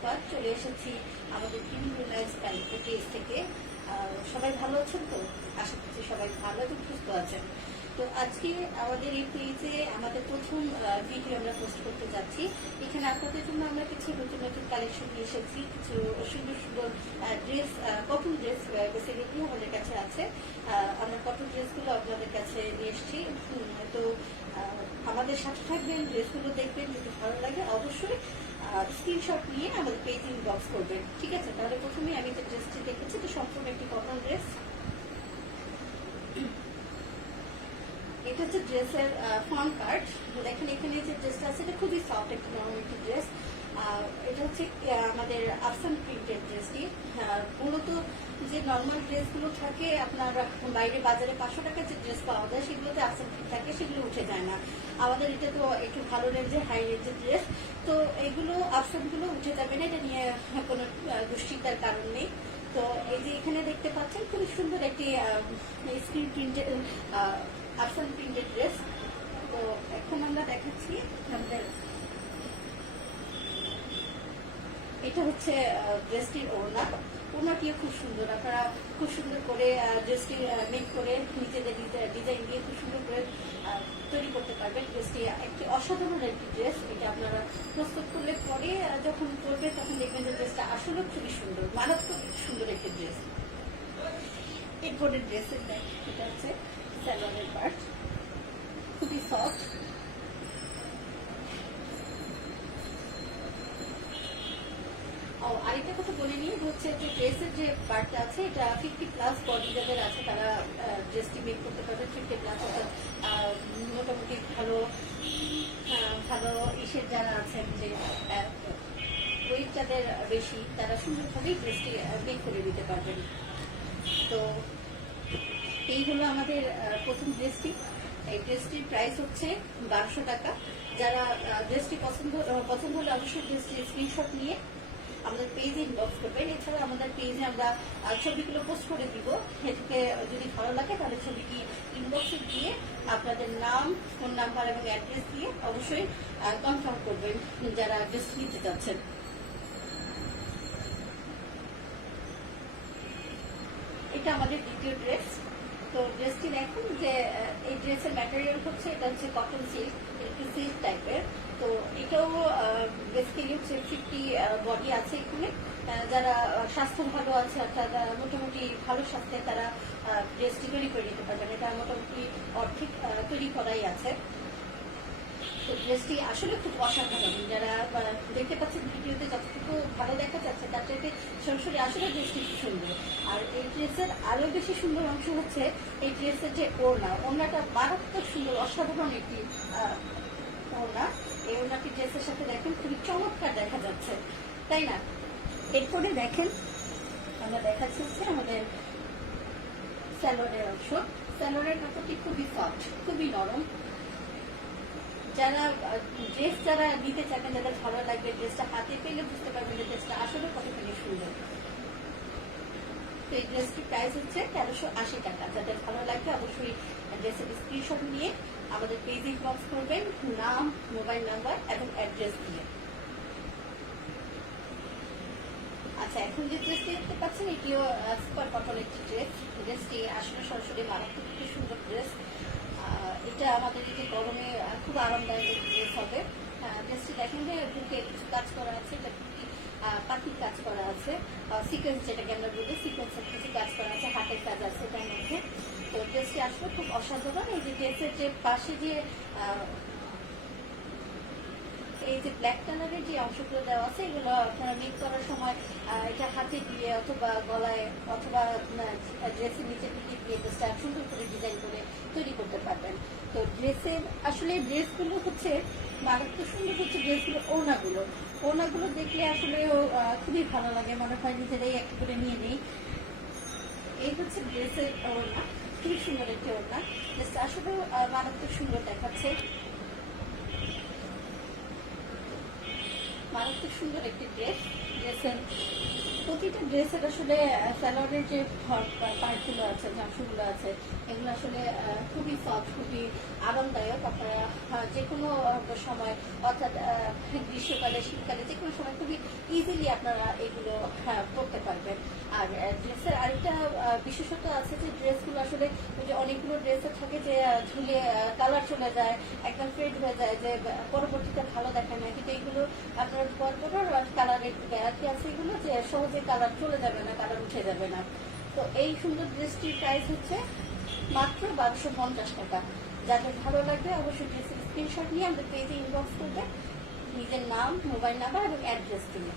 রূপা, চলে এসেছি আমাদের বিভিন্ন লাইফস্টাইল পেজ থেকে। সবাই ভালো আছেন তো? আশা করছি সবাই ভালো এবং সুস্থ আছেন। তো আজকে আমাদের এই পেজে আমাদের প্রথম ভিডিও আমরা পোস্ট করতে যাচ্ছি। এখানে আপনাদের জন্য আমরা কিছু নতুন নতুন কালেকশন নিয়ে এসেছি, কিছু সুন্দর সুন্দর ড্রেস, কটন ড্রেস বেসিক্যালি আমাদের কাছে আছে। আমরা কটন ড্রেসগুলো আপনাদের কাছে নিয়ে এসেছি। তো আমাদের সাথে থাকবেন, ড্রেসগুলো দেখবেন, যদি ভালো লাগে অবশ্যই স্ক্রিনশট নিয়ে আমাদের পেজ ইনবক্স করবেন, ঠিক আছে? তাহলে প্রথমে আমি যে ড্রেসটি দেখেছি, তো সম্পূর্ণ একটি কটন ড্রেস। এটা হচ্ছে ড্রেসের ফ্রন্ট পার্ট। দেখেন এখানে যে ড্রেসটা আছে এটা খুবই সফট একটি নরম একটি ড্রেস। এটা হচ্ছে আমাদের আফসান প্রিন্টেড ড্রেসটি। মূলত যে নর্মাল ড্রেসগুলো থাকে আপনার বাইরে বাজারে 500 টাকার যে ড্রেস পাওয়া যায় সেগুলোতে আফসান প্রিন্ট থাকে, সেগুলো উঠে যায় না। আমাদের এটা তো একটু ভালো রেঞ্জের হাই রেঞ্জের ড্রেস, তো এগুলো আফসানগুলো উঠে যাবে না, এটা নিয়ে কোনো দুশ্চিন্তার কারণ নেই। তো এই যে এখানে দেখতে পাচ্ছেন খুবই সুন্দর একটি স্ক্রিন প্রিন্টেড আফসান প্রিন্টেড ড্রেস। তো এখন আমরা দেখাচ্ছি আমাদের, এটা হচ্ছে ড্রেসটির ওড়নাটিও খুব সুন্দর। আপনারা খুব সুন্দর করে ড্রেসটি মেক করে নিজেদের ডিজাইন দিয়ে খুব সুন্দর করে তৈরি করতে পারবেন। ড্রেসটি একটি অসাধারণ একটি ড্রেস। এটা আপনারা প্রস্তুত করলে পরে যখন করবে তখন দেখবেন যে ড্রেসটা আসলে খুবই সুন্দর, মারাত্মক সুন্দর একটি ড্রেস। এরপরে ড্রেসের এটা হচ্ছে সালোয়ারের পার্ট, খুবই সফট। আরেকটা কথা বলে নিই, হচ্ছে যে ড্রেসের যে পার্টটা আছে এটা 50+ বডি যাদের আছে তারা ড্রেসটি মেক করতে পারবে। 50+, অর্থাৎ মোটামুটি ভালো ভালো ইসের যারা আছেন, যে ওয়েট যাদের বেশি, তারা সুন্দরভাবেই ড্রেসটি মেক করে দিতে পারবেন। তো এই হলো আমাদের প্রথম ড্রেসটি। এই ড্রেসটির প্রাইস হচ্ছে 1200 টাকা। যারা ড্রেসটি পছন্দ হলে অবশ্যই ড্রেসটি স্ক্রিনশট নিয়ে আমাদের পেজে ইনবক্স করবেন। এছাড়া আমাদের পেজে আমরা ছবিগুলো পোস্ট করে দিব, সেটাকে যদি ভালো লাগে তাহলে ছবিটি ইনবক্সে দিয়ে আপনাদের নাম, ফোন নাম্বার এবং অ্যাড্রেস দিয়ে অবশ্যই কনফার্ম করবেন যারা ড্রেস নিতে চাচ্ছেন। এটা আমাদের দ্বিতীয় ড্রেস। তো ড্রেসটি দেখুন যে এই ড্রেসের ম্যাটেরিয়াল হচ্ছে, এটা হচ্ছে কটন সিল্ক, একটু সিল্ক টাইপের। তো এটাও বেসিক্যালি হচ্ছে 50 বডি আছে এখানে। যারা স্বাস্থ্য ভালো আছে অর্থাৎ মোটামুটি ভালো স্বাস্থ্যে তারা ড্রেসটি তৈরি করে নিতে পারবেন। এটা মোটামুটি অর্ধেক তৈরি করাই আছে। তো ড্রেসটি আসলে খুব অসাধারণ। যারা দেখতে পাচ্ছেন ভিডিওতে যতটুকু ভালো দেখা যাচ্ছে তার চাইতে সরাসরি আসলে ড্রেসটি খুব সুন্দর। আর এই ড্রেসের আরো বেশি সুন্দর অংশ হচ্ছে এই ড্রেসের যে ওড়নাটা মারাত্মক সুন্দর, অসাধারণ একটি ওড়না। এই ওড়নাটি ড্রেসের সাথে দেখেন খুবই চমৎকার দেখা যাচ্ছে, তাই না? এরপরে দেখেন আমরা দেখাচ্ছি হচ্ছে আমাদের সালোয়ারের অংশ। সালোয়ারের কাপড়টি খুবই সফট, খুবই নরম। যারা ড্রেস যারা নিতে চাবেন, যাদের ভালো লাগবে, ড্রেসটা হাতে পেলে বুঝতে পারবেন যে ড্রেসটা আসলে কতখানি সুন্দর। তো এই ড্রেসটির প্রাইস হচ্ছে 1380 টাকা। যাদের ভালো লাগবে অবশ্যই ড্রেসের স্ক্রিনশট নিয়ে আমাদের পেজ ইনবক্স করবেন, নাম, মোবাইল নাম্বার এবং অ্যাড্রেস দিয়ে। আচ্ছা, এখন যে ড্রেসটি দেখতে পাচ্ছেন এটিও সুপার কটন একটি ড্রেস। ড্রেসটি আসলে সরাসরি মারাত্মক একটি সুন্দর ড্রেস। এটা আমাদের এই যে গরমে খুব আরামদায়ক একটি ড্রেস হবে। ড্রেসটি দেখেন যে বুকে কিছু কাজ করা আছে, এটা খুবই পাখির কাজ করা আছে, সিকোয়েন্স যেটাকে আমরা বলি, সিকোয়েন্সের কিছু কাজ করা আছে, হাতের কাজ আছে তার মধ্যে। তো ড্রেসটি আসলে খুব অসাধারণ। এই যে ড্রেসের যে পাশে যে এই যে ব্ল্যাক কালারের যে অংশগুলো দেওয়া আছে, এগুলো আপনারা মেক করার সময় এটা হাতে দিয়ে অথবা গলায় অথবা ড্রেসের নিচের দিকে দিয়ে ড্রেসটা সুন্দর করে ডিজাইন করে তৈরি করতে পারবেন। তো ড্রেসের আসলে ড্রেসগুলো হচ্ছে মারাত্মক সুন্দর হচ্ছে ড্রেসগুলো। ওড়নাগুলো দেখলে আসলে খুবই ভালো লাগে, মনে হয় নিজেরাই একটা করে নিয়ে নেই। এই হচ্ছে ড্রেসের ওড়না, খুবই সুন্দর একটি ওড়না। ড্রেসটা আসলে মারাত্মক সুন্দর দেখাচ্ছে, মারাত্মক সুন্দর একটি ড্রেস। ড্রেসের প্রতিটা ড্রেসের আসলে সালোয়ারের যে পার্টগুলো আছে, জামশুগুলো আছে, এগুলো আসলে খুবই সফট, খুবই আরামদায়ক। আপনারা যে কোনো সময়, অর্থাৎ গ্রীষ্মকালে, শীতকালে, যে কোনো সময় খুবই ইজিলি আপনারা এগুলো পরতে পারবেন। আর ড্রেসের আরেকটা বিশেষত্ব আছে যে ড্রেসগুলো আসলে ওই যে অনেকগুলো ড্রেসে থাকে যে ঝুলে কালার চলে যায়, একদম ফেড হয়ে যায়, যে পরবর্তীতে ভালো দেখায় না, কিন্তু এগুলো আপনার পরপর কালারের গ্যারান্টি আছে এগুলো, যে সহজে কালার চলে যাবে না, কালার উঠে যাবে না। তো এই সুন্দর ড্রেসটির প্রাইস হচ্ছে মাত্র 1250 টাকা। যাদের ভালো লাগবে অবশ্যই ড্রেসের স্ক্রিনশট নিয়ে আমাদের পেজে ইনবক্স করবে, নিজের নাম, মোবাইল নাম্বার এবং অ্যাড্রেস দিয়ে।